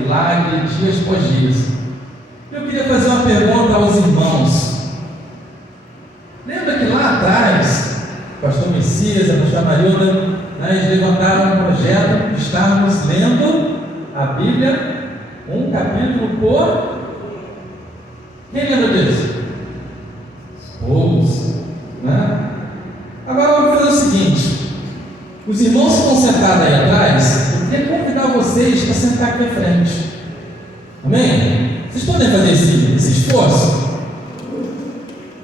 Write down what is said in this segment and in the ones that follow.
milagre, dias após dias. Eu queria fazer uma pergunta aos irmãos. Lembra que lá atrás, o pastor Messias, a pastora Marilda, eles levantaram um projeto de estarmos lendo a Bíblia, um capítulo por... Quem lembra disso? Poucos, né? Agora eu vou fazer o seguinte: os irmãos que estão sentados aí atrás, eu queria convidar vocês para sentar aqui à frente. Amém? Vocês podem fazer esse esforço?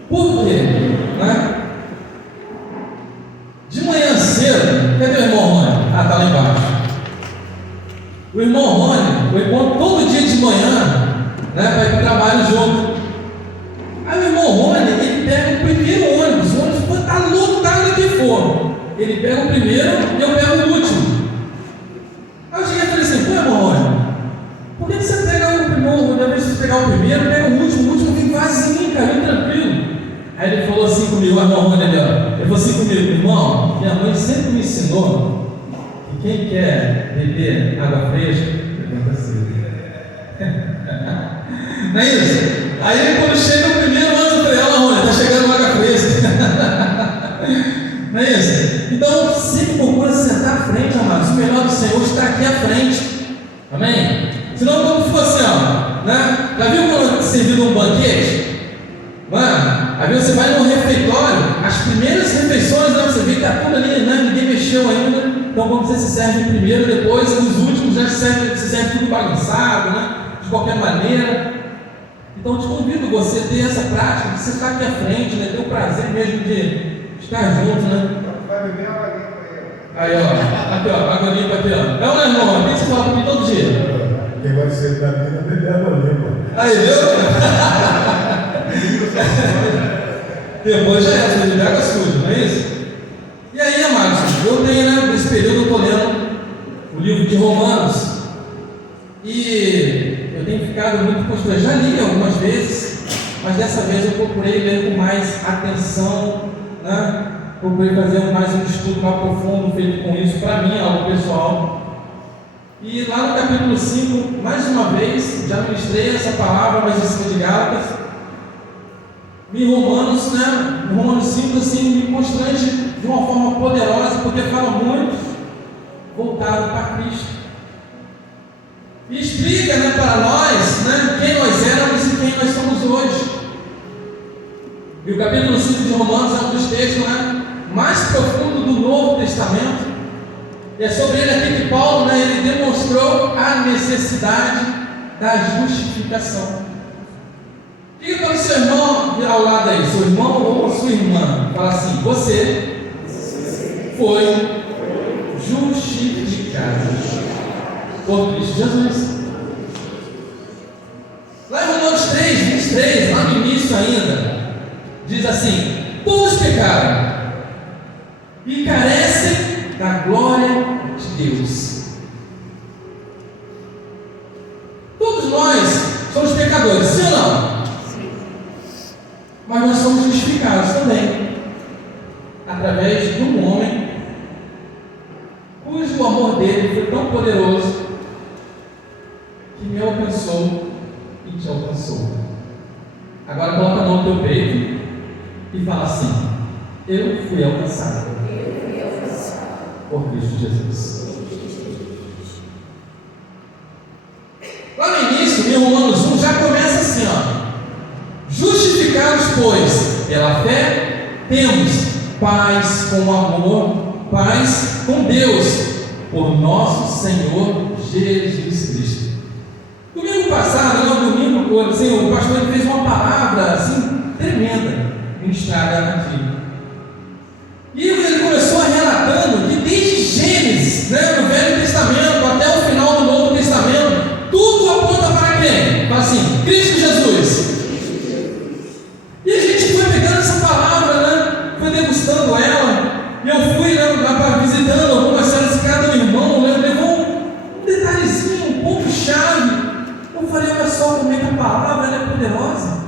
Por quê? Né? De manhã cedo, cadê o irmão Rony? Ah, está lá embaixo. O irmão Rony, o irmão todo dia de manhã, né, vai para o trabalho junto. Aí o irmão Rony, ele pega o primeiro ônibus, o ônibus pode estar lotado que for. Ele pega o primeiro e eu pego o último. Aí eu cheguei e falei assim: pô, irmão Rony, por que você pega o primeiro? Ao invés de você pegar o primeiro, pega o último vem vazio, caiu tranquilo. Aí ele falou assim comigo, o irmão Rony ali, ó. Ele falou assim comigo: irmão, minha mãe sempre me ensinou que quem quer beber água fresca, bebe cedo. Não é isso? Aí quando chega o primeiro, eu falei: olha, Rony, está chegando água fresca. Não é isso? Então, sempre procura sentar à frente, amados. O melhor do Senhor está aqui à frente. Amém? Senão, como for assim, ó, né? Já viu quando é servido um banquete? Mano, aí você vai no refeitório, as primeiras refeições, né, você vê que está tudo ali, né? Ninguém mexeu ainda. Então, quando você se serve primeiro, depois, os últimos já se serve tudo bagunçado, né? De qualquer maneira. Então, eu te convido você a ter essa prática de sentar aqui à frente, né? Ter o prazer mesmo de estar junto, né? Vai beber uma água limpa aí. Aí, ó, aqui, ó, água limpa aqui, ó. É um irmão, o que você fala comigo todo dia? Quem vai ser da vida beber água limpa. Aí, viu? Depois já é, você beber água suja, não é isso? E aí, amados, eu tenho, né, nesse período eu estou lendo o livro de Romanos. E eu tenho ficado muito constrangido, já li algumas vezes, mas dessa vez eu procurei ler com mais atenção, né? Procurei fazer mais um estudo mais profundo feito com isso, para mim, algo pessoal. E lá no capítulo 5, mais uma vez, já ministrei essa palavra, mas em cima de Gálatas. Em Romanos, né? No Romanos 5, assim, me constrange de uma forma poderosa, porque fala muito voltado para Cristo. E explica, né, para nós, né, quem nós éramos e quem nós somos hoje. E o capítulo 5 de Romanos é um dos textos, né, mais profundos do Novo Testamento. E é sobre ele aqui que Paulo, né, ele demonstrou a necessidade da justificação. Diga para o seu irmão ao lado aí, seu irmão ou sua irmã, fala assim: você foi justificado por Cristo Jesus. Lá em Romanos 3, 23, lá no início ainda, diz assim: todos pecaram e carecem da glória de Deus. Todos nós somos pecadores, sim ou não? Mas nós somos justificados também, através de um homem cujo amor dele foi tão poderoso que me alcançou e te alcançou. Agora coloca a mão no teu peito e fala assim: eu fui alcançado por Cristo Jesus. Lá no início, em Romanos 1, já começa assim, ó: justificados, pois, pela fé, temos paz com amor, paz com Deus, por nosso Senhor Jesus Cristo. Domingo passado, assim, o pastor fez uma palavra assim, tremenda, ministrada aqui. E ele começou relatando que desde Gênesis, né, no Velho Testamento, até o final do Novo Testamento, tudo aponta para quem? Para assim, Cristo Jesus. E a gente foi pegando essa palavra, né, foi degustando ela, e eu fui, né, visitando algumas cenas de cada irmão, né, levou um detalhezinho, um ponto-chave. Eu falei: olha só como é que a palavra ela é poderosa.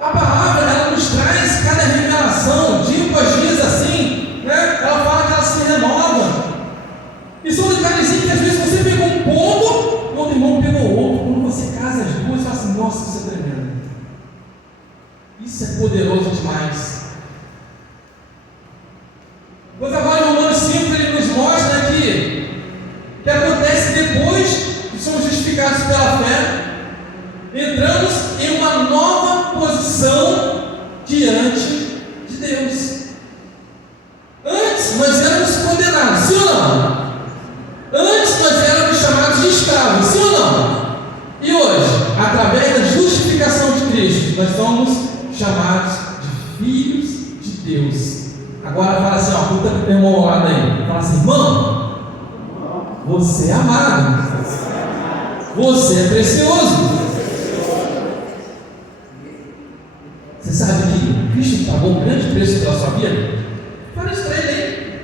A palavra ela nos traz cada revelação, dia após dia, assim, né? Ela fala que ela se renova. E são detalhezinhos que às vezes você pegou um ponto, Isso é poderoso demais. Pois agora em Romanos 5 ele nos mostra que acontece depois que somos justificados pela fé, entramos em uma nova posição diante de Deus. Antes nós éramos condenados, sim ou não? Antes nós éramos chamados de escravos, sim ou não? E hoje, através da justificação de Cristo, nós somos chamados de filhos de Deus. Agora fala assim, ó, puta que tem um irmão ao lado aí. Fala assim, irmão, você é amado. Você é precioso. Você sabe que Cristo pagou um grande preço pela sua vida? Fala isso para ele aí.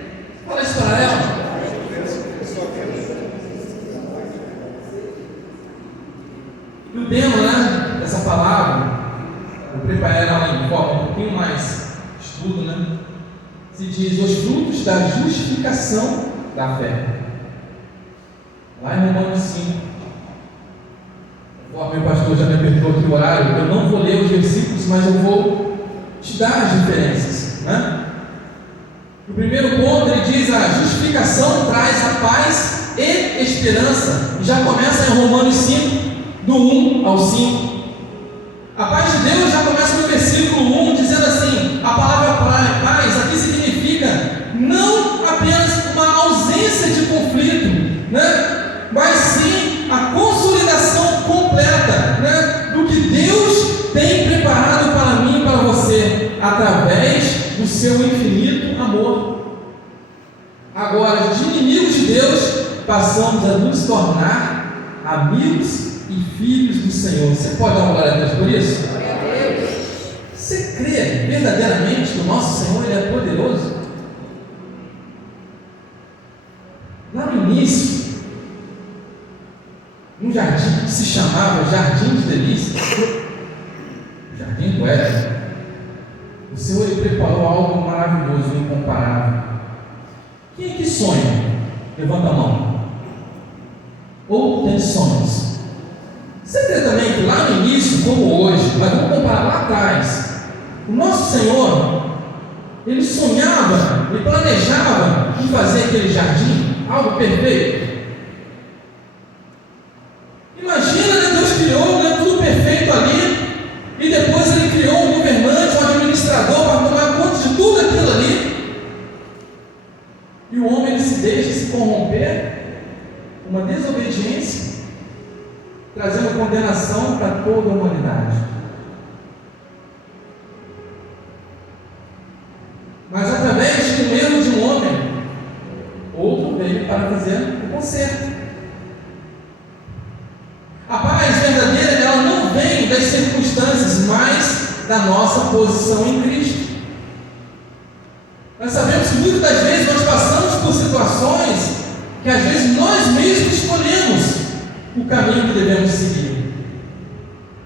Fala isso para ela. E o tema, né, dessa palavra, eu preparei ela em forma um pouquinho mais estudo, né? Se diz os frutos da justificação da fé. Lá em Romanos 5. Conforme o pastor já me apertou aqui o horário, eu não vou ler os versículos, mas eu vou te dar as diferenças, né? O primeiro ponto ele diz: a justificação traz a paz e esperança. E já começa em Romanos 5, do 1 ao 5. A paz de Deus já começa no versículo 1, dizendo assim: a palavra paz aqui significa não apenas uma ausência de conflito, né? Mas sim a consolidação completa, né? Do que Deus tem preparado para mim e para você, através do seu infinito amor. Agora, de inimigos de Deus, passamos a nos tornar amigos e filhos do Senhor. Você pode dar uma glória a Deus por isso? Você crê verdadeiramente que o nosso Senhor ele é poderoso? Lá no início, um jardim que se chamava Jardim de Delícia, Jardim do Éden, o Senhor ele preparou algo maravilhoso, incomparável. Quem é que sonha? Levanta a mão. Ou tem sonhos? Você crê também que lá no início, como hoje, mas vamos comparar lá atrás, o nosso Senhor, ele sonhava, ele planejava em fazer aquele jardim, algo perfeito? Imagina, né, Deus criou, né, tudo perfeito ali, e depois ele criou um governante, um administrador para tomar conta de tudo aquilo ali, e o homem ele se deixa se corromper, uma desobediência, trazendo condenação para toda a humanidade. Mas através do erro de um homem, outro veio para fazer o conserto. A paz verdadeira, ela não vem das circunstâncias, mas da nossa posição em Cristo. Nós sabemos que muitas das vezes nós passamos por situações que às vezes nós mesmos escolhemos o caminho que devemos seguir.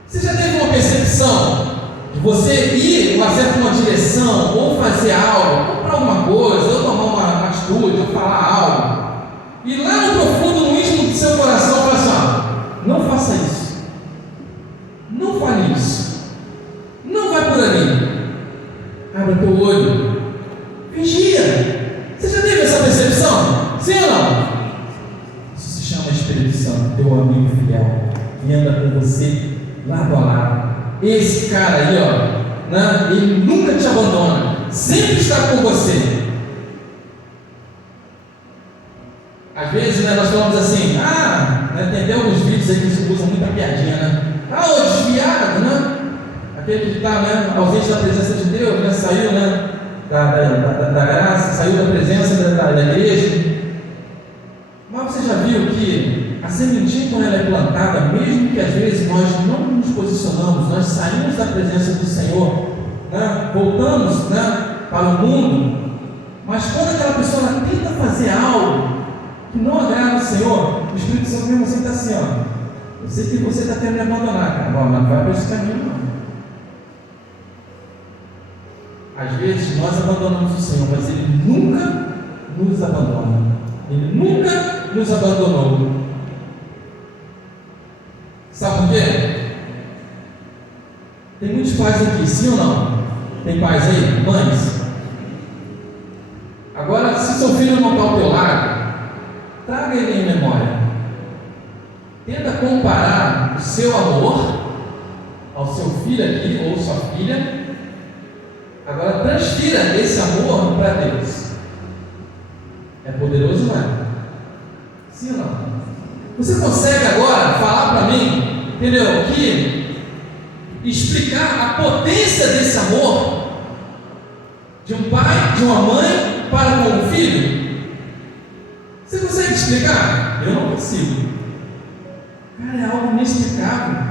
Você já teve uma percepção de você ir uma direção, ou fazer algo, comprar alguma coisa, ou tomar uma atitude, ou falar algo, e lá no profundo, no íntimo do seu coração, fala assim: não faça isso, não fale isso, não vai por ali, abra teu olho, vigia. Você já teve essa percepção? Sim ou não? Isso se chama Espírito Santo, teu amigo fiel, que anda com você lado a lado. Esse cara aí, ó, né, ele nunca te abandona, sempre está com você. Às vezes, né, nós falamos assim: né, tem até alguns vídeos aí que se usam muita piadinha, né? O desviado, né? Aquele que está, né, ausente da presença de Deus, né, saiu, né, da graça, saiu da presença da igreja. Mas você já viu que a sementinha, quando ela é plantada, mesmo que às vezes nós não nos posicionamos, nós saímos da presença do Senhor, né, voltamos, né, para o mundo, mas quando aquela pessoa tenta fazer algo que não agrada o Senhor, o Espírito Santo mesmo assim está assim: eu sei que você está querendo me abandonar, cara, não vai para esse caminho não. Às vezes nós abandonamos o Senhor, mas Ele nunca nos abandona. Ele nunca nos abandonou. Sabe por quê? Tem muitos pais aqui, sim ou não? Tem pais aí? Mães? Agora, se seu filho não está ao teu lado, traga ele em memória. Tenta comparar o seu amor ao seu filho aqui, ou sua filha. Agora, transfira esse amor para Deus. É poderoso, não é? Sim ou não? Você consegue agora falar para mim, entendeu? Que explicar a potência desse amor de um pai, de uma mãe para com um filho? Você consegue explicar? Eu não consigo. Cara, é algo inexplicável.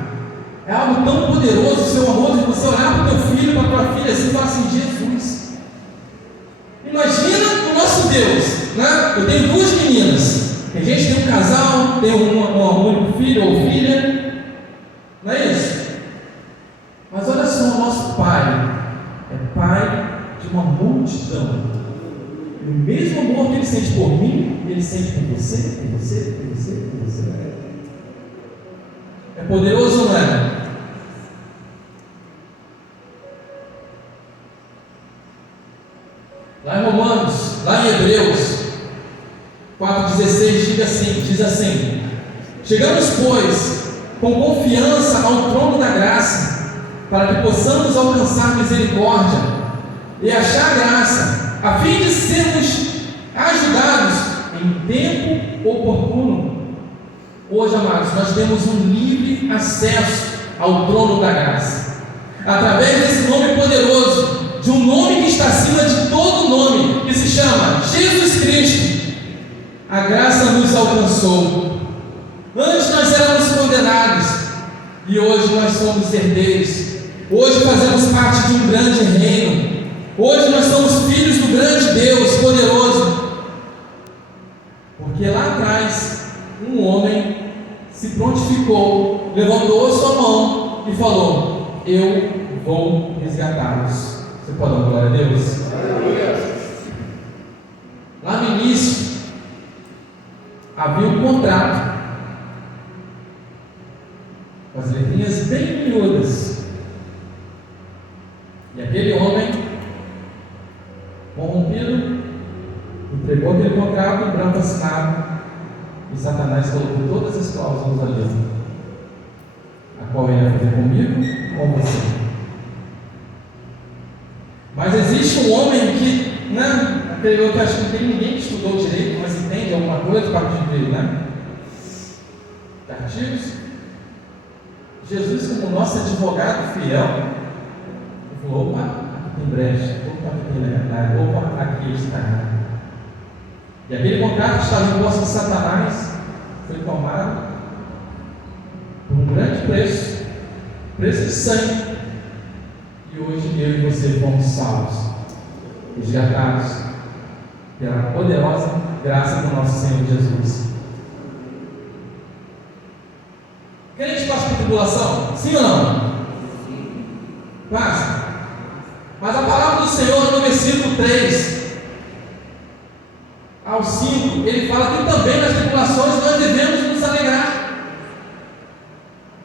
É algo tão poderoso, o seu amor, de você olhar para o teu filho, para a tua filha assim e falar assim: Jesus. Imagina o nosso Deus, né? Eu tenho duas meninas. A gente tem um casal, tem um único filho ou filha. Não é isso? Mas olha só, o nosso Pai é Pai de uma multidão. E o mesmo amor que Ele sente por mim, Ele sente por você, por você, por você, por você. É poderoso ou não é? Lá em Romanos, lá em Hebreus 4,16 diz assim: chegamos, pois, com confiança ao trono da graça, para que possamos alcançar misericórdia e achar graça, a fim de sermos ajudados em tempo oportuno. Hoje, amados, nós temos um livre acesso ao trono da graça, através desse nome poderoso, de um nome que está acima de todo nome, que se chama Jesus Cristo. A graça nos alcançou. Antes nós éramos condenados, e hoje nós somos herdeiros. Hoje fazemos parte de um grande reino. Hoje nós somos filhos do grande Deus poderoso. Porque lá atrás, um homem se prontificou, levantou sua mão e falou: eu vou resgatá-los. Você pode dar glória a Deus? Lá no início havia um contrato com as letrinhas bem miúdas, e aquele homem corrompido entregou aquele contrato em branco assinado, e Satanás colocou todas as cláusulas ali, a qual ele ia fazer comigo e com você. Mas existe um homem que, né, aquele outro, acho que não tem ninguém que estudou direito, mas entende alguma coisa a partir dele, né? De artigos. Jesus, como nosso advogado fiel, falou: opa, aqui tem brecha, opa, aqui tem legalidade, opa, aqui está. E aquele contrato que estava em posse de Satanás foi tomado por um grande preço, preço de sangue. E hoje eu e você fomos salvos, resgatados pela poderosa graça do nosso Senhor Jesus. Crente passa por tribulação? Sim ou não? Passa. Mas a palavra do Senhor no versículo 3 ao 5, ele fala que também nas tribulações nós devemos nos alegrar.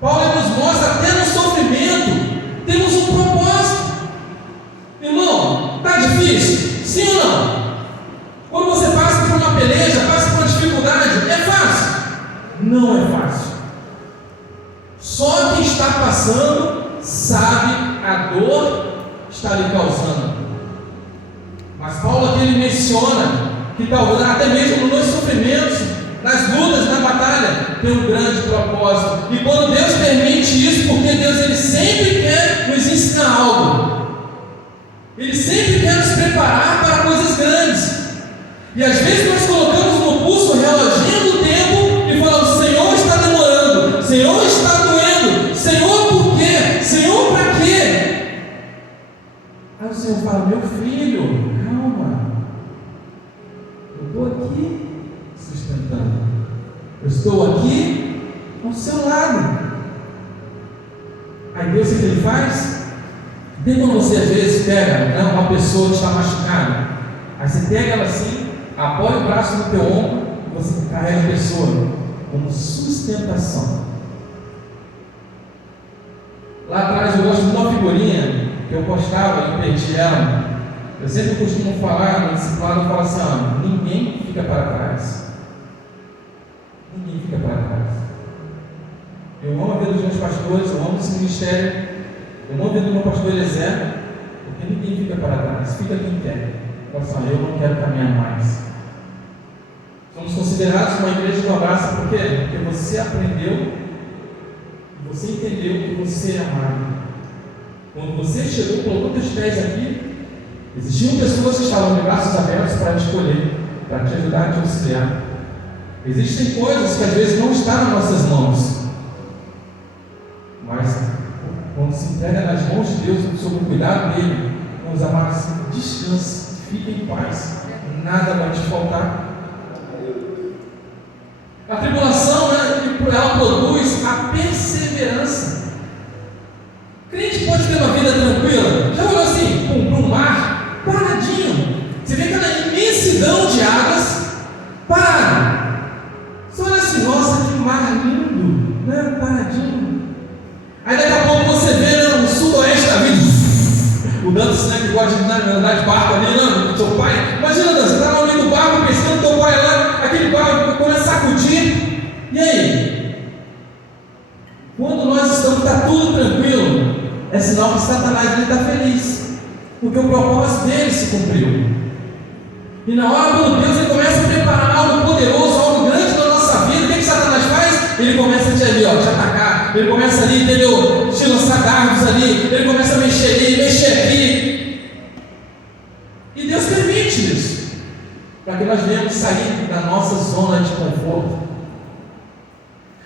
Paulo nos mostra até no sofrimento temos um propósito. Irmão, está difícil? Sim ou não? Quando você passa por uma peleja, passa por uma dificuldade, é fácil? Não é fácil. Só quem está passando sabe a dor que está lhe causando. Mas Paulo aqui ele menciona que talvez até mesmo nos sofrimentos, nas lutas, na batalha, tem um grande propósito. E quando Deus permite isso, porque Deus ele sempre quer nos ensinar algo. Ele sempre quer nos preparar para coisas grandes. E às vezes nós colocamos no pulso o reloginho do tempo e falamos: Senhor, está demorando, Senhor, está doendo, Senhor, por quê? Senhor, para quê? Aí o Senhor fala: meu filho, calma, eu estou aqui sustentando, eu estou aqui ao seu lado. Aí Deus, o que ele faz? Tem quando você às vezes pega, né, uma pessoa que está machucada, aí você pega ela assim, apoia o braço no teu ombro e você carrega a pessoa como sustentação. Lá atrás eu gosto de uma figurinha que eu postava e perdi ela. Eu sempre costumo falar no discipulado, eu falo assim, ninguém fica para trás. Ninguém fica para trás. Eu amo a vida dos meus pastores, eu amo esse ministério, eu amo a vida do meu pastor Eliezer, porque ninguém fica para trás, fica quem quer. Fala assim, eu não quero caminhar mais. Somos considerados uma igreja do abraço, por quê? Porque você aprendeu, você entendeu que você é amado. Quando você chegou, colocou teus pés aqui, existiam pessoas que estavam de braços abertos para te escolher, para te ajudar, te auxiliar. Existem coisas que às vezes não estão nas nossas mãos, mas quando se entrega nas mãos de Deus, sob o cuidado dele, meus amados, descanse, fique em paz, nada vai te faltar. A tribulação, ela produz a perseverança. O crente pode ter uma vida tranquila. Já olhou assim, para um mar paradinho? Você vê aquela imensidão de águas parado. Você olha assim, nossa, que mar lindo, né? Paradinho. Aí daqui a pouco você vê no sudoeste da vida, o Dantas, que gosta de andar de barco ali, não, seu pai. Imagina, Dantas, você está no meio do barco, pensando teu pai lá, aquele barco começa a sacudir. E aí? Quando nós estamos, está tudo tranquilo, é sinal que Satanás está feliz, porque o propósito dele se cumpriu. E na hora, quando Deus ele começa a preparar algo poderoso, algo grande na nossa vida, o que Satanás faz? Ele começa a te atacar, ele começa ali, entendeu? Te lançar dardos ali, ele começa a mexer ali, mexer aqui. E Deus permite isso, para que nós venhamos sair da nossa zona de conforto.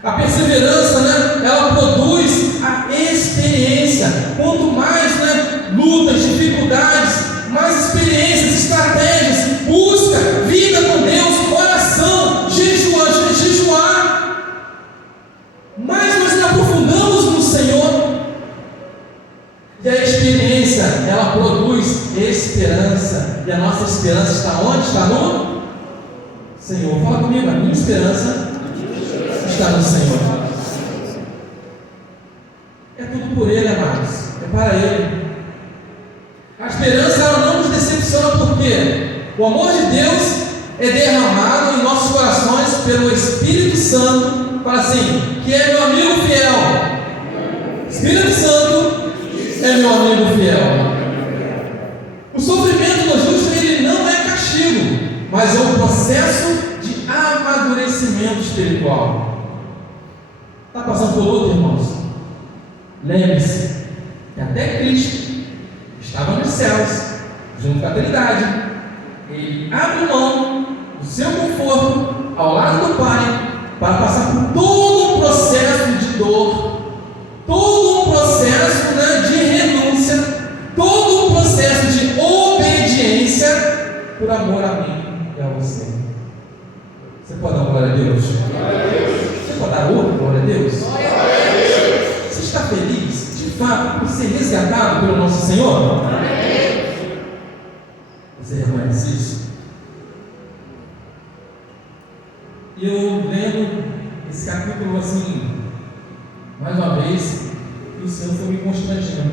A perseverança, ela produz a experiência. Quanto mais, lutas, dificuldades, mais experiências, estratégias, busca, vida com Deus, oração, jejuar, mais nós nos aprofundamos no Senhor. E a experiência, ela produz esperança. E a nossa esperança está onde? Está no Senhor. Fala comigo, a minha esperança está no Senhor. É tudo por Ele, amados. É para Ele. A esperança, ela não nos decepciona, porque o amor de Deus é derramado em nossos corações pelo Espírito Santo. Fala assim, que é meu amigo fiel. Espírito Santo é meu amigo fiel. O sofrimento do justo, ele não é castigo, mas é um processo de amadurecimento espiritual. Está passando por luta, irmãos? Lembre-se que até Cristo estava nos céus, junto com a Trindade. Ele abre mão do seu conforto ao lado do Pai, para passar por todo um processo de dor, todo um processo de renúncia, todo um processo de obediência, por amor a mim e a você. Você pode dar glória a Deus? Você pode dar outra glória a Deus? Você está feliz, de fato, por ser resgatado pelo nosso Senhor? Você reconhece isso? E eu lendo esse capítulo assim, mais uma vez, e o Senhor foi me constrangendo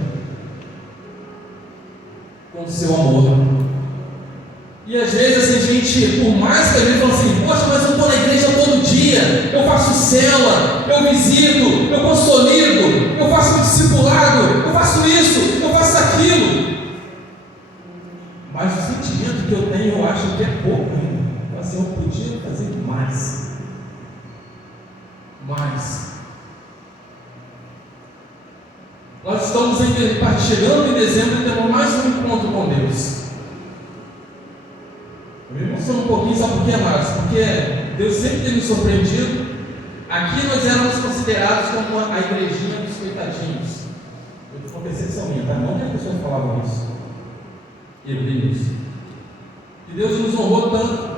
com o seu amor. E às vezes assim, a gente, por mais que a gente fale assim, poxa, mas eu estou na igreja todo dia, eu faço célula, eu visito, eu consolido, eu faço discipulado, eu faço isso, eu faço aquilo. Mas o sentimento que eu tenho, eu acho que é pouco ainda. Assim, eu podia fazer mais. Nós estamos chegando em dezembro e temos mais um encontro com Deus. Eu me emociono um pouquinho, sabe por quê, Marcos? Porque Deus sempre tem me surpreendido. Aqui nós éramos considerados como a igrejinha dos coitadinhos. Eu estou com percepção minha, tá? Não que as pessoas falavam isso. Eu li isso. E Deus nos honrou tanto.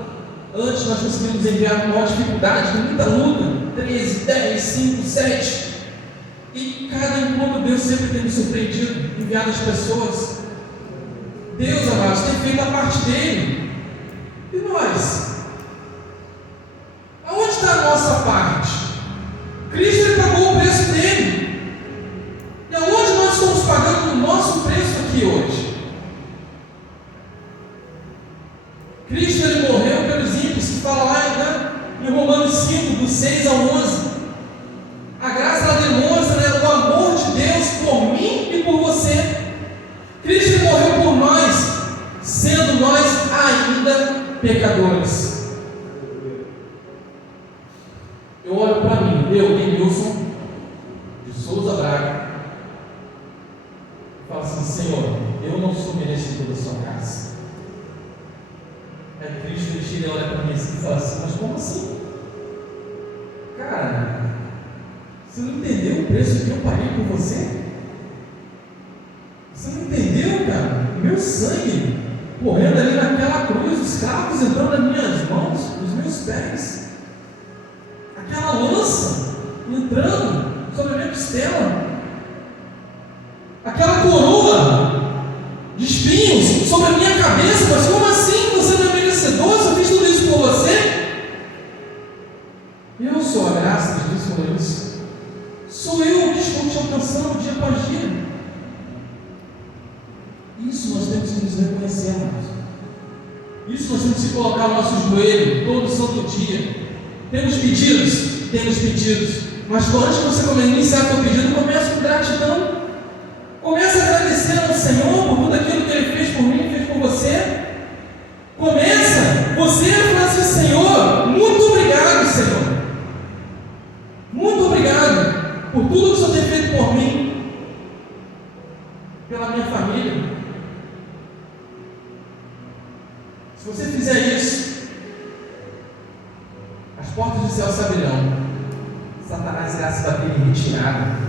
Antes nós conseguimos enviar com maior dificuldade, com muita luta. 13, 10, 5, 7. E cada encontro Deus sempre tem me surpreendido, enviado as pessoas. Deus, amados, tem feito a parte dele. E nós? Aonde está a nossa parte? Cristo ele pagou o preço dele. E aonde Aí Cristo ele chega e olha para mim assim e fala assim: mas como assim? Cara, você não entendeu o preço que eu paguei por você? Você não entendeu, cara? Meu sangue correndo ali naquela cruz, os cravos entrando nas minhas mãos, nos meus pés, aquela lança entrando sobre a minha costela, aquela coroa de espinhos sobre a minha cabeça. Mas como assim? Você não é merecedor? Se eu fiz tudo isso por você? Eu sou a graça de Deus por isso. Sou eu que estou te alcançando dia após dia. Isso nós temos que nos reconhecer, amados. Isso nós temos que colocar o nosso joelho todo santo dia. Temos pedidos? Temos pedidos. Mas antes de você iniciar o seu pedido, comece com gratidão. Comece agradecendo ao Senhor por tudo aquilo que Ele fez por mim e fez por você. Começa você a falar assim: Senhor, muito obrigado, Senhor. Muito obrigado por tudo que o Senhor tem feito por mim, pela minha família. Se você fizer isso, as portas do céu se abrirão. Satanás irá se bater em retirada.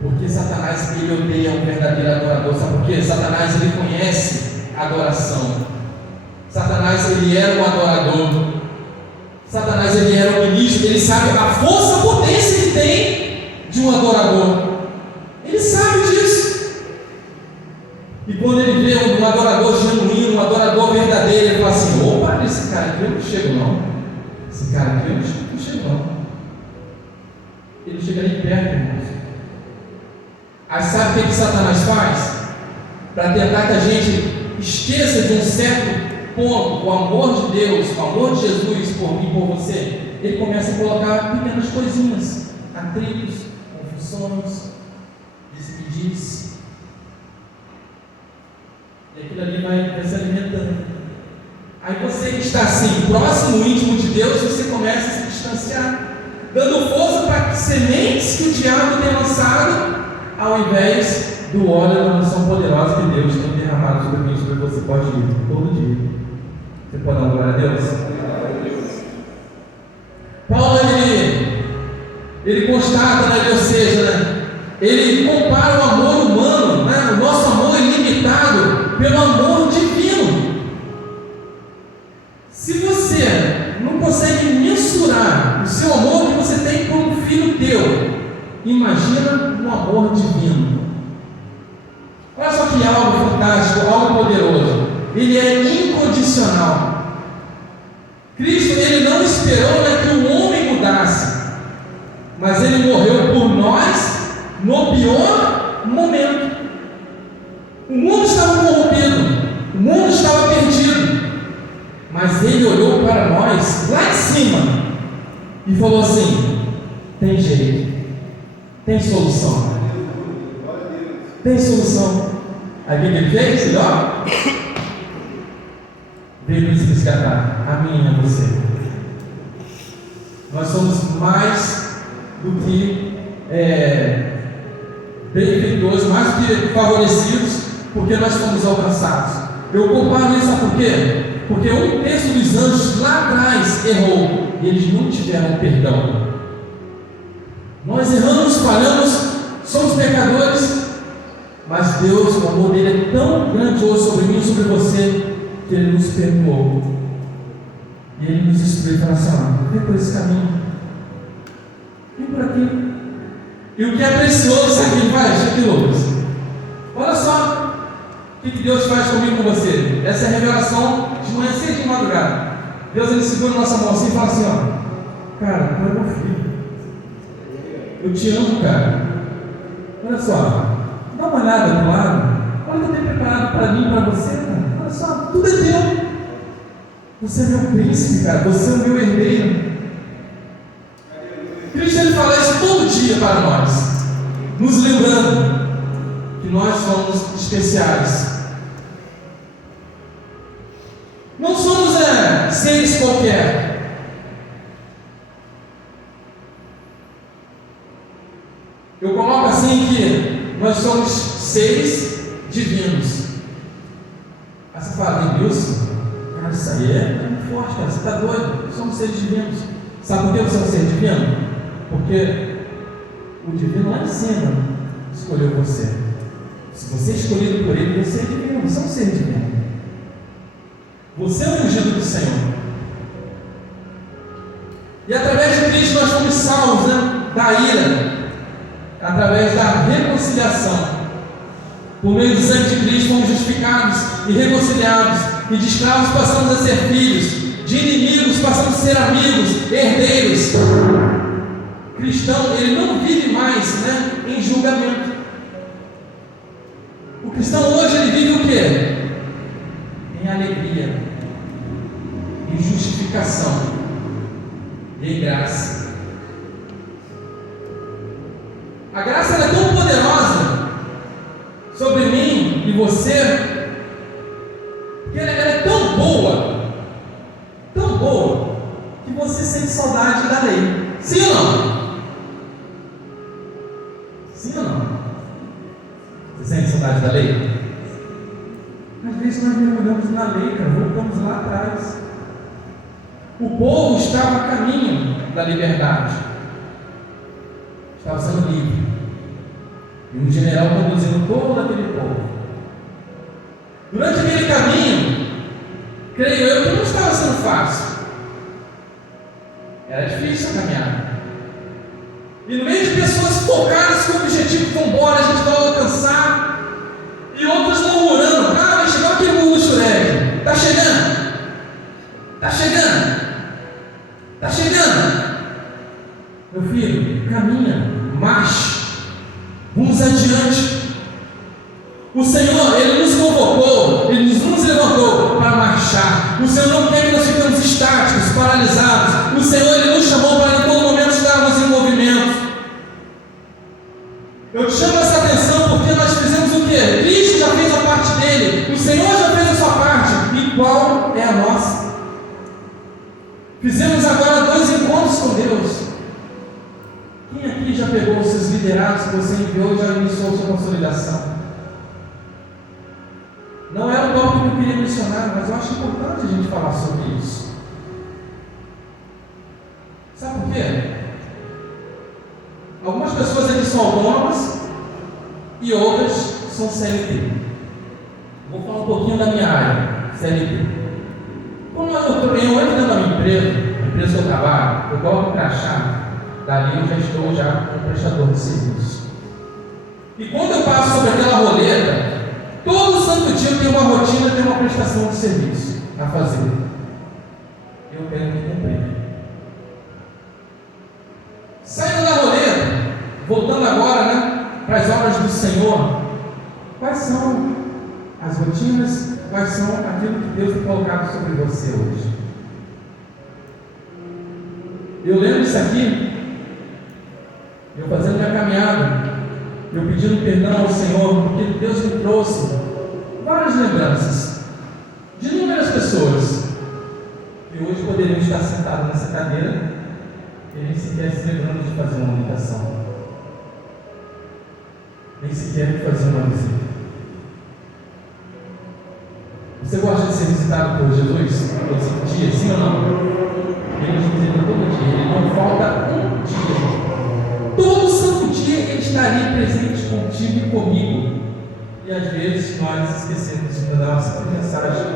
Porque Satanás ele odeia um verdadeiro adorador. Sabe por quê? Satanás ele conhece a adoração. Satanás ele era um adorador. Satanás ele era um ministro. Ele sabe a força, a potência que tem de um adorador. Ele sabe disso. E quando ele vê um adorador genuíno, um adorador verdadeiro, ele fala assim: opa, esse cara aqui eu não chego não. Esse cara aqui eu não chego não. Ele chega ali perto, irmãos. Aí sabe o que Satanás faz? Para tentar que a gente esqueça de um certo ponto, o amor de Deus, o amor de Jesus por mim e por você, ele começa a colocar pequenas coisinhas, atritos, confusões, despedidos. E aquilo ali vai se alimentando. Aí você que está assim, próximo, íntimo de Deus, você começa a se distanciar, dando força para que sementes que o diabo tem lançado, ao invés do óleo da unção poderosa que Deus tem derramado sobre mim, sobre você. Pode ir todo dia. Você pode dar glória a Deus? Paulo ele constata, né? Ou seja, né? Ele compara o amor humano, né? O nosso amor ilimitado pelo amor divino. Se você não consegue mensurar o seu amor que você tem por um filho teu, imagina um amor divino. Olha só que algo fantástico, algo poderoso. Ele é incondicional. Cristo ele não esperou, né, que o homem mudasse, mas ele morreu por nós no pior momento. O mundo estava corrompido, o mundo estava perdido, mas ele olhou para nós lá em cima e falou assim: tem jeito, tem solução, tem solução. Aí o que ele fez? Ele, ó, veio nos resgatar, a mim e a você. Nós somos mais do que benefeitosos, mais do que favorecidos, porque nós fomos alcançados. Eu comparo isso, sabe por quê? Porque um terço dos anjos lá atrás errou e eles não tiveram perdão. Nós erramos, falhamos, somos pecadores, mas Deus, o amor dele é tão grandioso sobre mim e sobre você, que ele nos perdoou. E ele nos instruiu para assim: vem por esse caminho, vem por aqui. E o que é precioso, sabe o que ele faz? Aqui, Lucas, olha só o que Deus faz comigo e com você. Essa é a revelação de manhã cedo de madrugada. Deus ele segura a nossa mão assim e fala assim: ó, cara, tu é meu filho, eu te amo, cara. Olha só, dá uma olhada do lado, olha o que eu tenho preparado para mim e para você, cara. Olha só, tudo é teu. Você é meu príncipe, cara, você é o meu herdeiro. Cristo ele fala isso todo dia para nós, nos lembrando que nós somos especiais. Não somos seres qualquer. Eu coloco assim que nós somos seres divinos. Aí você fala: Deus, você é muito forte, cara, você está doido, somos seres divinos. Sabe por que você é um ser divino? Porque o divino lá em cima escolheu você. Se você é escolhido por ele, você é divino, você é um ser divino. Você é o ungido do Senhor. E através de Cristo nós fomos salvos, da ira, através da reconciliação. Por meio do sangue de Cristo fomos justificados e reconciliados, e de escravos passamos a ser filhos, de inimigos passamos a ser amigos, herdeiros. Cristão, ele não vive mais, em julgamento. O cristão hoje, ele vive o quê? Em alegria, em justificação e em graça. A graça ela é tão poderosa sobre mim e você, que ela é tão boa, que você sente saudade da lei. Sim ou não? Sim ou não? Você sente saudade da lei? Às vezes nós mergulhamos na lei, cara, voltamos lá atrás. O povo estava a caminho da liberdade, estava sendo livre, e um general conduzindo todo aquele povo. Durante aquele caminho, creio eu que não estava sendo fácil, era difícil a caminhada. E no meio de pessoas focadas com o objetivo, vamos embora, a gente vai alcançar, e outras murmurando: vai chegar aquele mundo Shureg, está chegando, está chegando, está chegando. Meu filho, caminha, marche, vamos adiante. O Senhor, Ele nos convocou, Ele nos levantou para marchar. O Senhor não quer que nós ficamos estáticos, paralisados. O Senhor, Ele nos chamou para em todo momento estarmos em movimento. Eu te chamo essa atenção porque nós fizemos o quê? Cristo já fez a parte dele, o Senhor já fez a sua parte. E qual é a nossa? Fizemos agora 2 encontros com Deus. Quem aqui já pegou os seus liderados que você enviou e já iniciou sua consolidação? Não era o tópico que eu queria mencionar, mas eu acho importante a gente falar sobre isso. Sabe por quê? Algumas pessoas aqui são autônomas e outras são CLT. Vou falar um pouquinho da minha área, CLT. Quando eu entro dentro da minha empresa, a empresa que eu trabalho, eu coloco o crachá, dali eu já estou como prestador de serviço. E quando eu passo sobre aquela roleta, todo santo dia eu tenho uma rotina, tenho uma prestação de serviço a fazer. Eu tenho que cumprir. Saindo da roleta, voltando agora, para as obras do Senhor, quais são as rotinas, quais são aquilo que Deus tem colocado sobre você hoje? Eu lembro isso aqui, eu fazendo minha caminhada, eu pedindo perdão ao Senhor, porque Deus me trouxe várias lembranças de inúmeras pessoas que hoje poderiam estar sentadas nessa cadeira e nem sequer se lembrando de fazer uma meditação, nem sequer de fazer uma visita. Você gosta de ser visitado por Jesus todo dia, sim ou não? Ele nos visita todo dia, ele não falta um dia. Todo santo dia ele está ali presente contigo e comigo. E às vezes nós esquecemos de mandar uma simples mensagem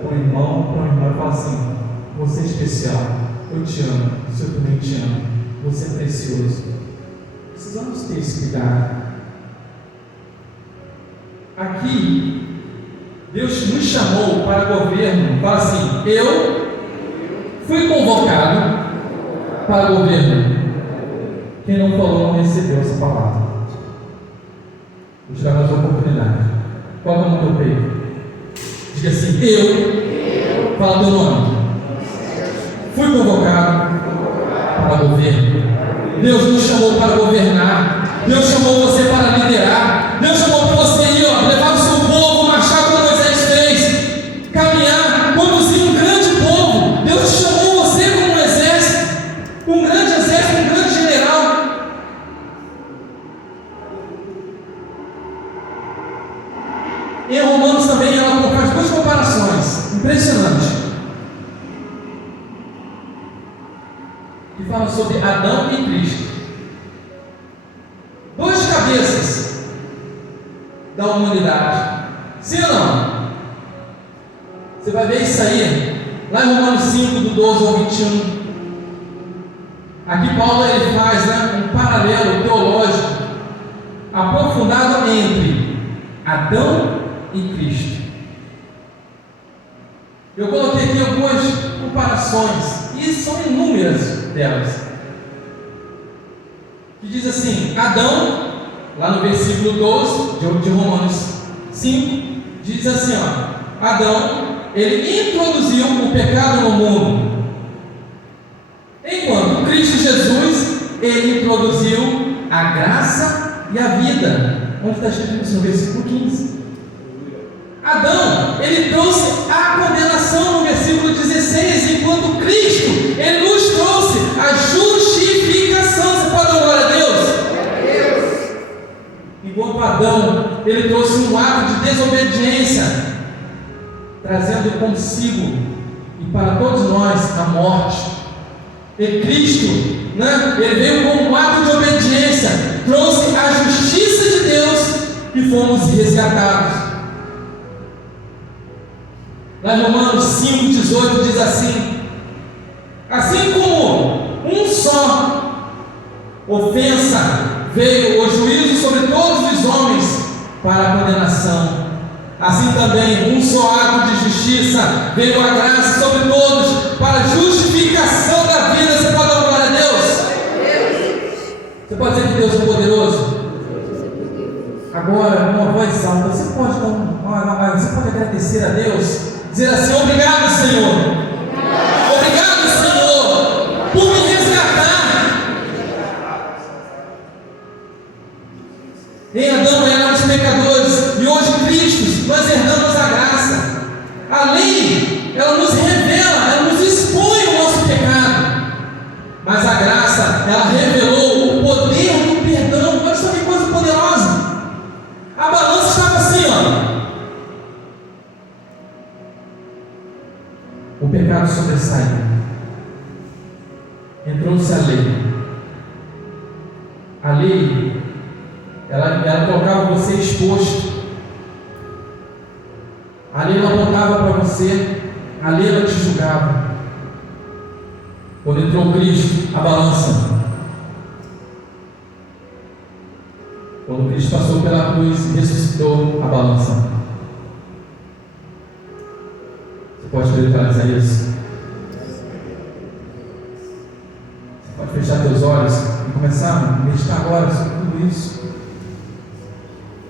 para o irmão, e falar assim: você é especial, eu te amo, o Senhor também te ama, você é precioso. Precisamos ter esse cuidado. Aqui, Deus nos chamou para governo. Fala assim: eu fui convocado para governo. Quem não falou não recebeu essa palavra. Vou te dar mais uma oportunidade. Coloca no teu peito. Diga assim: eu, fala teu nome, fui convocado para governo. Deus nos chamou para governar. Deus chamou você para liderar. Deus chamou para você ir, levar o seu povo, marchar como Moisés fez, caminhar, conduzir um grande povo. Deus chamou você como um exército, um grande exército, um grande general. Em Romanos também ela faz 2 comparações impressionantes. falando sobre Adão e Cristo. Duas cabeças da humanidade. Sim ou não? Você vai ver isso aí, lá em Romanos 5, do 12 ao 21. Aqui Paulo ele faz um paralelo teológico aprofundado entre Adão e Cristo. Eu coloquei aqui algumas comparações, e são inúmeras delas. Que diz assim: Adão, lá no versículo 12 de Romanos 5, diz assim: Adão, ele introduziu o pecado no mundo, enquanto Cristo Jesus, ele introduziu a graça e a vida. Onde está escrito isso? No versículo 15. Adão, ele trouxe a condenação no versículo 16, enquanto Cristo, ele nos trouxe a justificação. Você pode dar glória a Deus? Enquanto Adão, ele trouxe um ato de desobediência, trazendo consigo e para todos nós a morte. E Cristo, ele veio com um ato de obediência, trouxe a justiça de Deus e fomos resgatados. Lá em Romanos 5,18 diz assim: assim como um só ofensa veio o juízo sobre todos os homens para a condenação, assim também um só ato de justiça veio a graça sobre todos para a justificação da vida. Você pode dar glória a Deus? Você pode dizer que Deus é poderoso? Agora, uma voz alta, você pode agradecer a Deus? Dizer assim: obrigado, Senhor. Obrigado, Senhor, por me resgatar. Em Adão éramos pecadores, e hoje em Cristo nós herdamos a graça. A lei, ela nos revela, ela nos expõe o nosso pecado, mas a graça, ela revelou o poder do perdão. Olha só que coisa poderosa. A balança estava assim, o pecado sobressaiu, entrou-se a lei. A lei, ela colocava você exposto. A lei ela apontava para você, a lei ela te julgava. Quando entrou Cristo, a balança. Quando Cristo passou pela cruz e ressuscitou, a balança. Pode acreditar isso? Você pode fechar teus olhos e começar a meditar agora sobre tudo isso.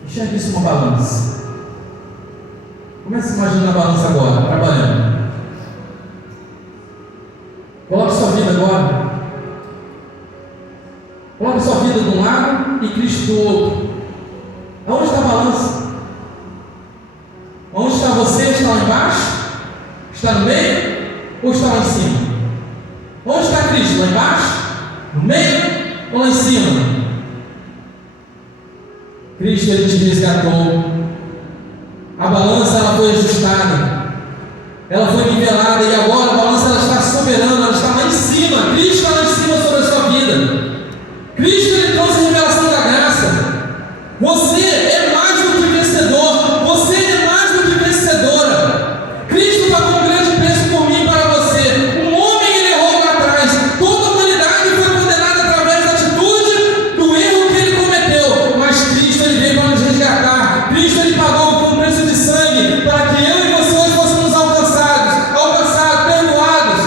Enxergue isso uma balança. Comece a imaginar a balança agora, trabalhando. Coloque sua vida agora. Coloque sua vida de um lado e Cristo do outro. Aonde está a balança? Onde está você? Está lá embaixo? Está no meio ou está lá em cima? Onde está Cristo? Lá embaixo? No meio ou lá em cima? Cristo, ele te resgatou. A balança ela foi ajustada, ela foi nivelada, e agora a balança ela está soberana, ela está lá em cima. Cristo está lá em cima sobre a sua vida. Cristo, ele trouxe a revelação da graça. Você é mais do que vencedor. Você é mais do que vencedora. Cristo pagou um grande preço por mim e para você. Um homem ele errou lá atrás. Toda a humanidade foi condenada através da atitude do erro que ele cometeu. Mas Cristo ele veio para nos resgatar. Cristo ele pagou com um preço de sangue para que eu e você hoje fôssemos alcançados, perdoados.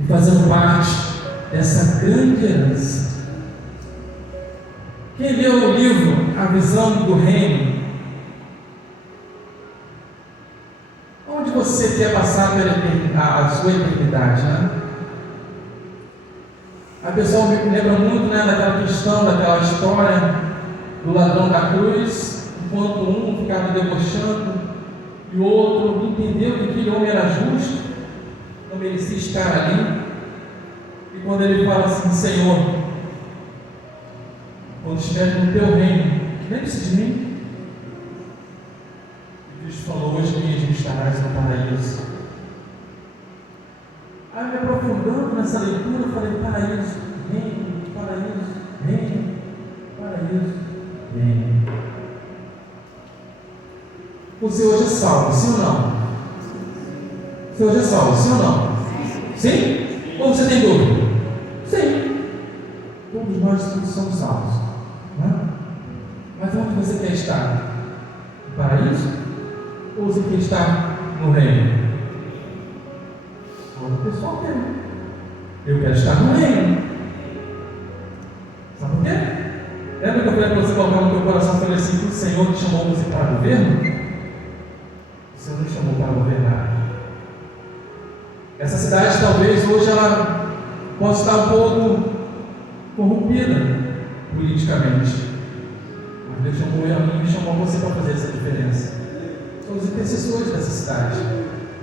E fazendo parte dessa grande herança. Quem leu o livro A Visão do Reino, onde você quer passar a sua eternidade, né? A pessoa me lembra muito, daquela questão, daquela história do ladrão da cruz, enquanto um ficava debochando e o outro entendeu que aquele homem era justo, não merecia estar ali. E quando ele fala assim: Senhor, quando estiver no teu reino, lembre-se de mim. E Cristo falou: hoje mesmo estarás no paraíso. afundando nessa leitura, eu falei: paraíso, reino, paraíso, reino, paraíso, reino. Você hoje é salvo, sim ou não? Você hoje é salvo, sim ou não? Sim? Ou você tem dúvida? Sim. Todos nós somos salvos. Não é? Mas onde você quer estar? No paraíso? Ou você quer estar no reino? O pessoal quer. Eu quero estar no reino. Sabe por quê? Lembra que eu falei para você colocar no teu coração e falei assim: que o Senhor te chamou você para governo? O Senhor nos chamou para governar. Essa cidade talvez hoje ela possa estar um pouco corrompida politicamente. Mas Deus chamou a mim e chamou você para fazer essa diferença. Somos intercessores dessa cidade.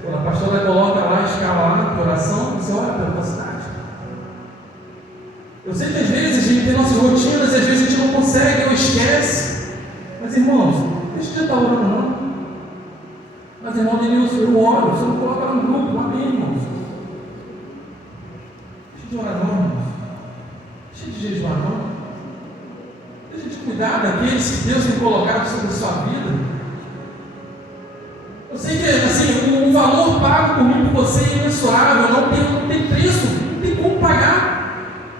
Quando a pastora coloca lá, escala lá, oração, você ora pela tua cidade. Eu sei que às vezes a gente tem nossas rotinas e às vezes a gente não consegue ou esquece. Mas irmãos, deixa de estar orando não. Mas irmão Denilson, eu oro, você não coloca lá no grupo, amém, irmãos. Deixa de orar não, irmãos. Deixa de jejuar não. Deixa de cuidar daqueles que Deus tem colocado sobre a sua vida. Eu sei que assim, o valor pago por mim, por você é imensurável, não tem preço, não tem como pagar.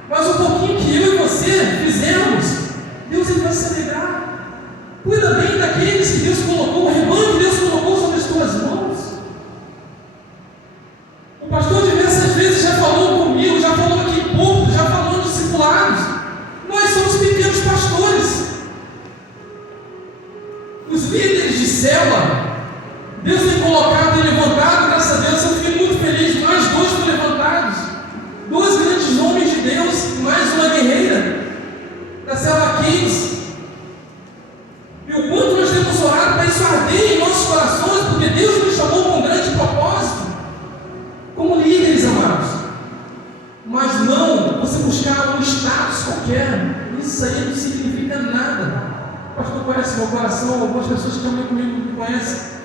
Mas o pouquinho que eu e você fizemos, Deus vai se alegrar. Cuida bem daqueles que Deus colocou, o rebanho que Deus colocou sobre as tuas mãos. O pastor diversas vezes já falou comigo, já falou aqui em público, já falou nos discipulados. Nós somos pequenos pastores. Os líderes de célula, Deus tem colocado e levantado, graças a Deus, eu fiquei muito feliz. Mais 2 foram levantados, 2 grandes homens de Deus, mais uma guerreira da célula 15. E o quanto nós temos orado para isso arder em nossos corações, porque Deus nos chamou com um grande propósito, como líderes, amados. Mas não você buscar um status qualquer, isso aí não significa nada. O pastor conhece meu coração, algumas pessoas que também comigo me conhecem.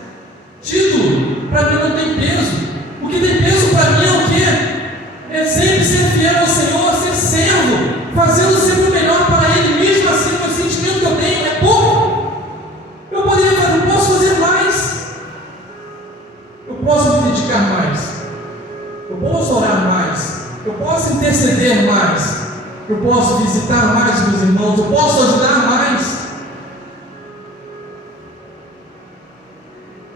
Título, para mim não tem peso. O que tem peso para mim é o quê? É sempre ser fiel ao Senhor, ser servo, fazendo sempre o melhor para Ele, mesmo assim, o sentimento que eu tenho é pouco. Eu posso fazer mais. Eu posso me dedicar mais. Eu posso orar mais. Eu posso interceder mais. Eu posso visitar mais meus irmãos. Eu posso ajudar mais.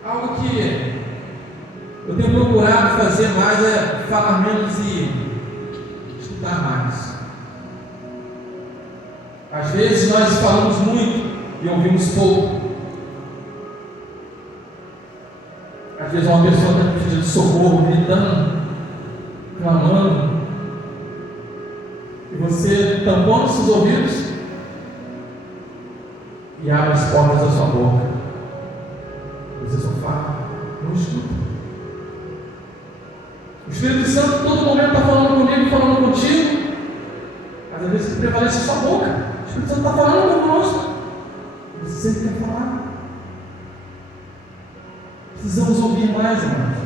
Algo que eu tenho procurado fazer mais é falar menos e escutar mais. Às vezes nós falamos muito e ouvimos pouco. Às vezes uma pessoa está pedindo socorro, gritando, clamando, e você tampou os seus ouvidos e abre as portas da sua boca. Você só fala, não escuta. O Espírito Santo todo momento está falando comigo, falando contigo, mas às vezes prevalece a sua boca. O Espírito Santo está falando conosco, você sempre quer falar. Precisamos ouvir mais, amados.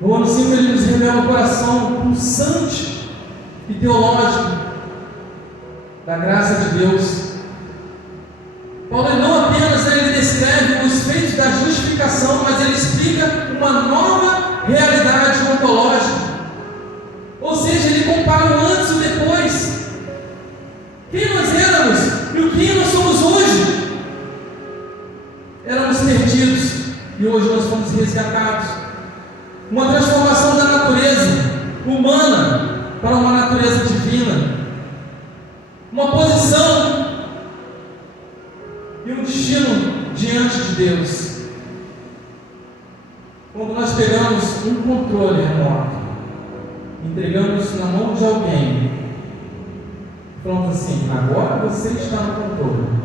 No ano 5 ele nos revela o coração pulsante e teológico da graça de Deus. Paulo não apenas ele descreve os feitos da justificação, mas ele explica uma nova realidade ontológica. Ou seja, ele compara o antes e o depois. Quem nós éramos e o que nós somos hoje? Éramos perdidos e hoje nós fomos resgatados. Uma transformação da natureza humana para uma natureza divina. Uma posição e um destino diante de Deus. Quando nós pegamos um controle remoto, entregamos na mão de alguém, falamos assim: agora você está no controle.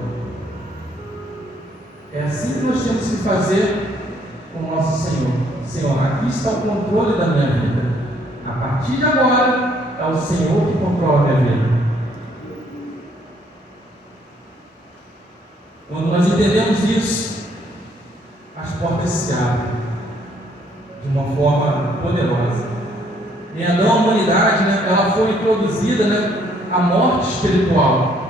É assim que nós temos que fazer com o nosso Senhor. Senhor, aqui está o controle da minha vida. A partir de agora, é o Senhor que controla a minha vida. Quando nós entendemos isso, as portas se abrem de uma forma poderosa. Em Adão, a humanidade, né, ela foi introduzida, né, à morte espiritual.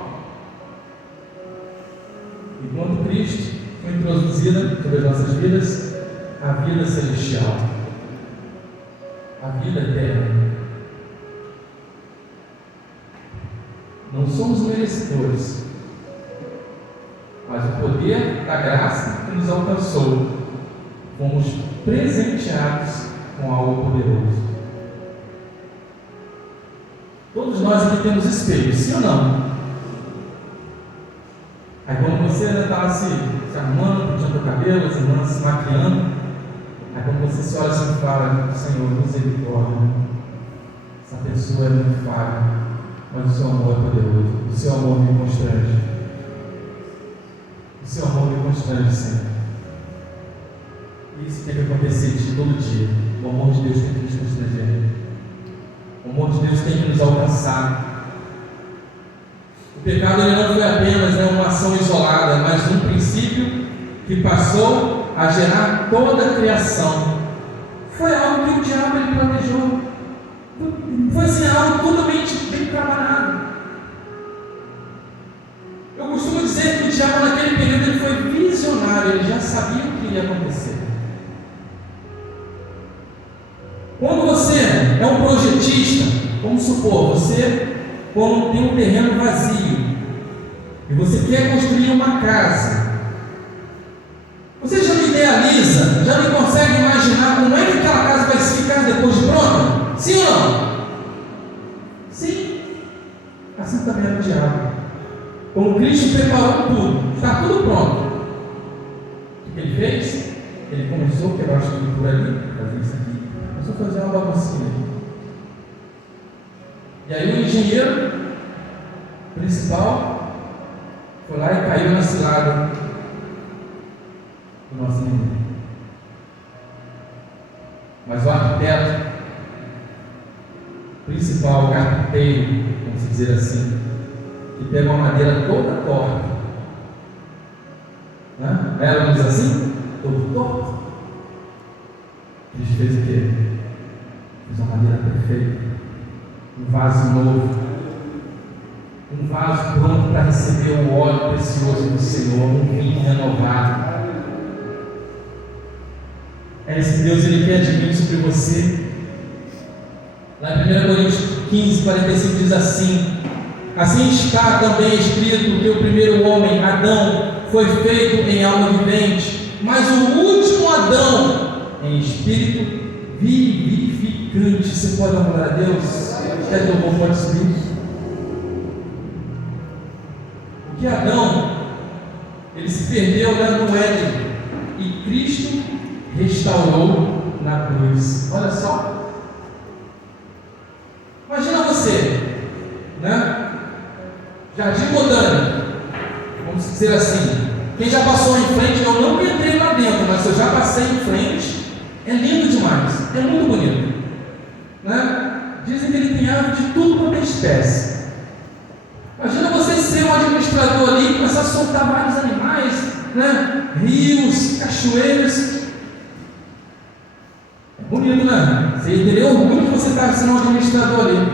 Enquanto Cristo foi introduzida sobre as nossas vidas, a vida celestial, a vida eterna. Não somos merecedores, mas o poder da graça que nos alcançou, fomos presenteados com algo poderoso. Todos nós aqui temos espelhos, sim ou não? Aí quando você está se arrumando, pintando o cabelo, as irmãs se maquiando, aí quando você se olha assim e fala: Senhor, misericórdia, essa pessoa é muito falha, mas o seu amor é poderoso, o seu amor me constrange, o seu amor me constrange, Senhor. Isso tem que acontecer de todo dia. O amor de Deus tem que nos constranger, o amor de Deus tem que nos alcançar. O pecado ele não foi apenas, né, uma ação isolada, mas um princípio que passou a gerar toda a criação. Foi algo que o diabo ele planejou. Foi assim, algo totalmente bem trabalhado. Eu costumo dizer que o diabo naquele período ele foi visionário, ele já sabia o que ia acontecer. Quando você é um projetista, vamos supor, você quando tem um terreno vazio e você quer construir uma casa, você já me idealiza, já me consegue imaginar como é que aquela casa vai ficar depois de pronta? Sim ou não? Sim. Assim também é o diabo. Quando Cristo preparou tudo, está tudo pronto, o que ele fez? Ele começou a quebrar a estrutura ali, fazer isso aqui, começou a fazer uma baguncinha ali. E aí o engenheiro principal foi lá e caiu na cilada do nosso inimigo. Mas o arquiteto principal, o carpinteiro, vamos dizer assim, que pega uma madeira toda torta, né? Éramos assim, todo torto. Ele fez o quê? Fez uma madeira perfeita, um vaso novo, um vaso pronto para receber o óleo precioso do Senhor, um vinho renovado. É isso que Deus ele quer de mim sobre você. Lá em 1 Coríntios 15, 45 diz assim: assim está também escrito que o primeiro homem, Adão, foi feito em alma vivente, mas o último Adão em espírito vivificante. Você pode adorar a Deus? Quer que o povo pode subir? Porque Adão, ele se perdeu no Éden e Cristo restaurou na cruz. Olha só. Imagina você, né? Jardim Botânico, vamos dizer assim. Quem já passou em frente, eu não entrei lá dentro, mas eu já passei em frente. É lindo demais, é muito bonito, né? Dizem que ele tem árvore de tudo quanto é espécie. Imagina você ser um administrador ali e começar a soltar vários animais, né? Rios, cachoeiras. É bonito, né? Você teria orgulho que você está sendo um administrador ali.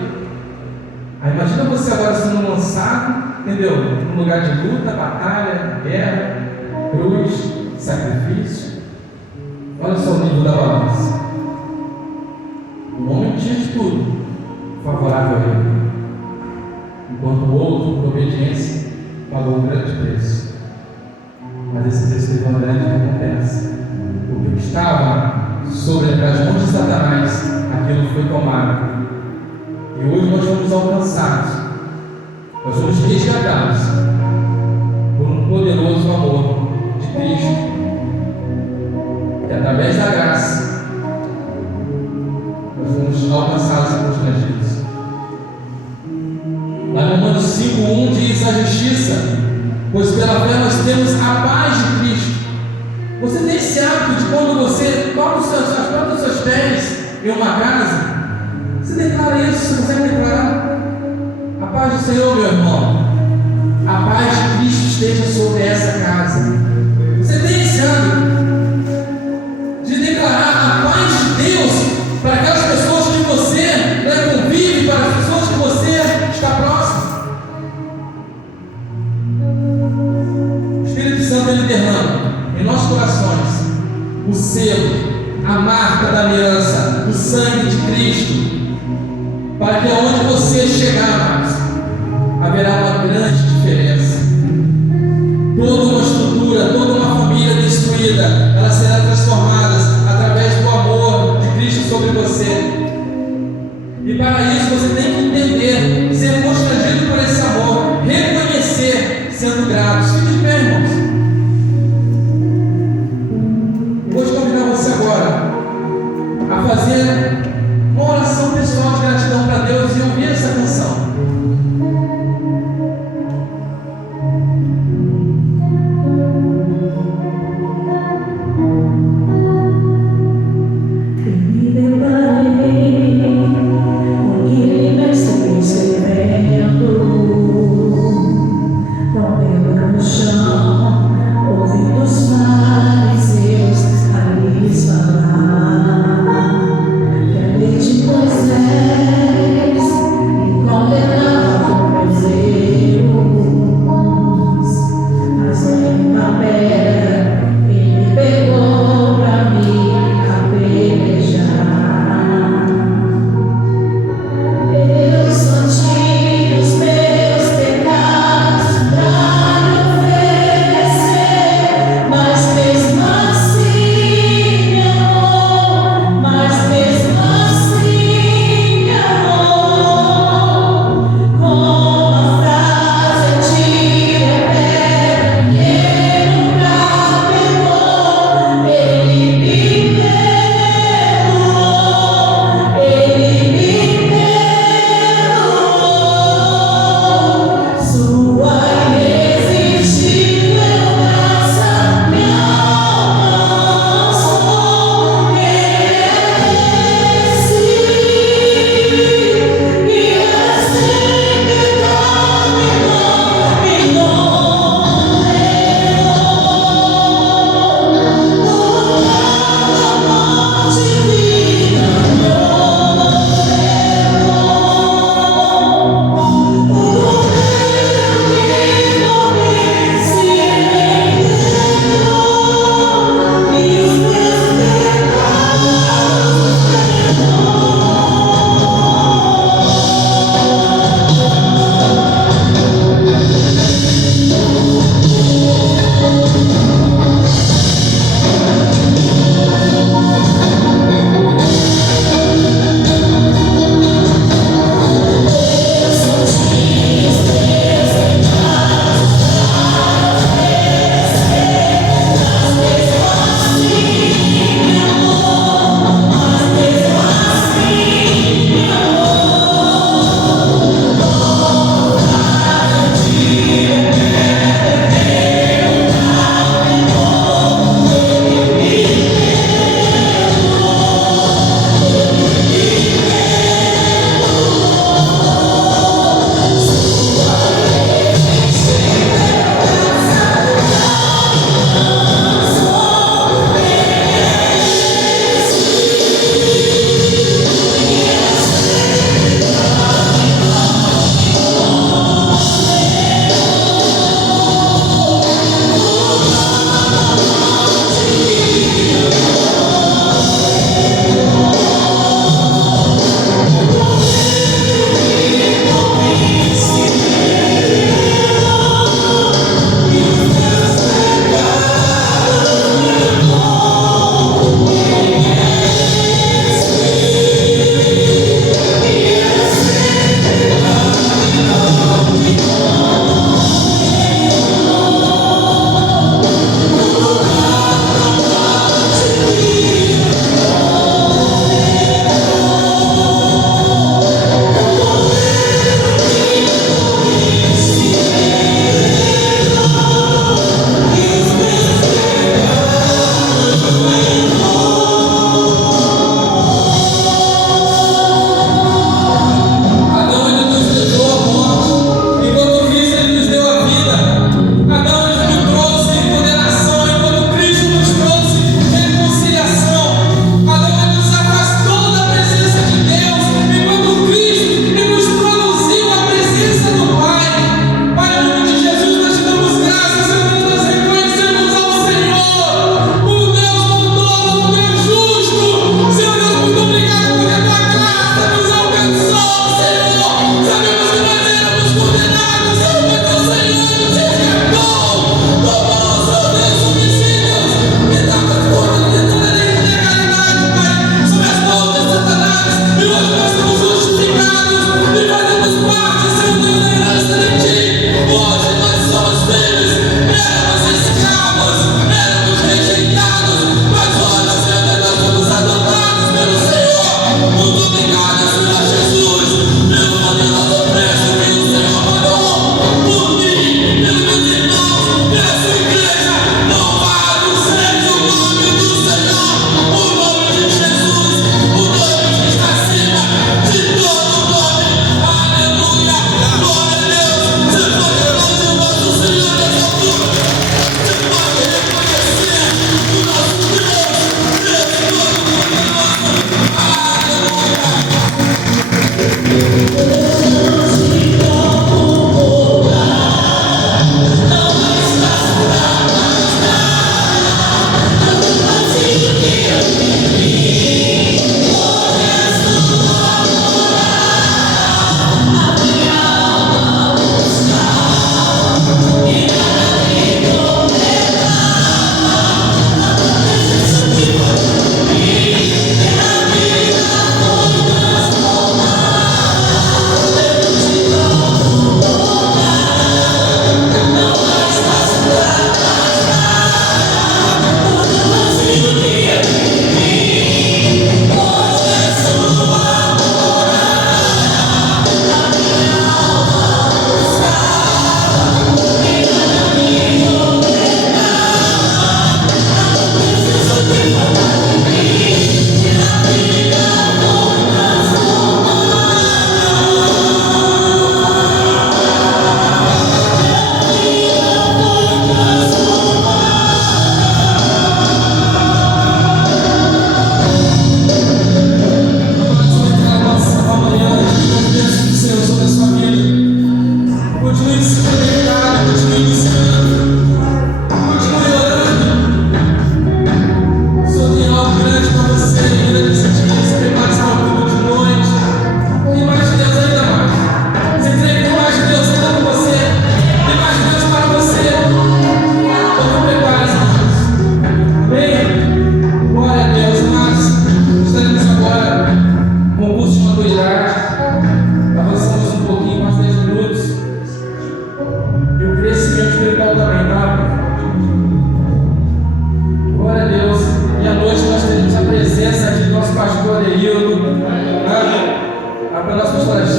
Aí imagina você agora sendo lançado, entendeu? Num lugar de luta, batalha, guerra, cruz, sacrifício. Olha só o nível da balança. O homem tinha de tudo favorável a ele, enquanto o outro, por obediência, pagou um grande preço. Mas esse preço teve uma grande recompensa. O que estava sobre as mãos de Satanás, aquilo foi tomado. E hoje nós fomos alcançados, nós fomos resgatados por um poderoso amor de Cristo, que através da graça nós fomos alcançados e constrangidos. Lá no Romanos 5:1 diz a justiça, pois pela fé nós temos a paz de Cristo. Você tem esse hábito de quando você toca as plantas dos seus pés em uma casa, você declara isso, você consegue declarar? A paz do Senhor, meu irmão, a paz de Cristo esteja sobre essa casa. Você tem esse hábito de declarar a paz de Deus para aquelas pessoas que você para que aonde você chegar, amados, haverá uma grande diferença. Toda uma estrutura, toda uma família destruída, ela será transformada através do amor de Cristo sobre você. E para isso você tem que entender, ser constrangido por esse amor, reconhecer, sendo grato. Fique de pé, irmãos. Eu vou te convidar você agora a fazer uma oração pessoal de gratidão para Deus e ouvir essa canção. Me deparei com ele.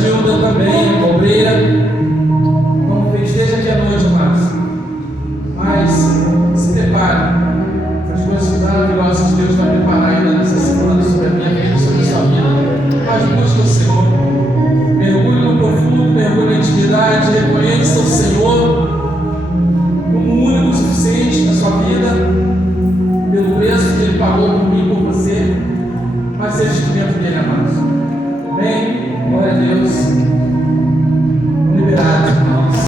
Gilda também, obreira. Como festeja aqui à noite, Marcos. Mas se prepare. As coisas maravilhosas que Deus vai preparar ainda nessa semana sobre a minha vida, sobre a sua vida. Mas busque o Senhor. Mergulhe no profundo, mergulhe na intimidade, reconheça o Senhor como o único suficiente na sua vida, pelo preço que Ele pagou por mim e por você. Mas seja instrumento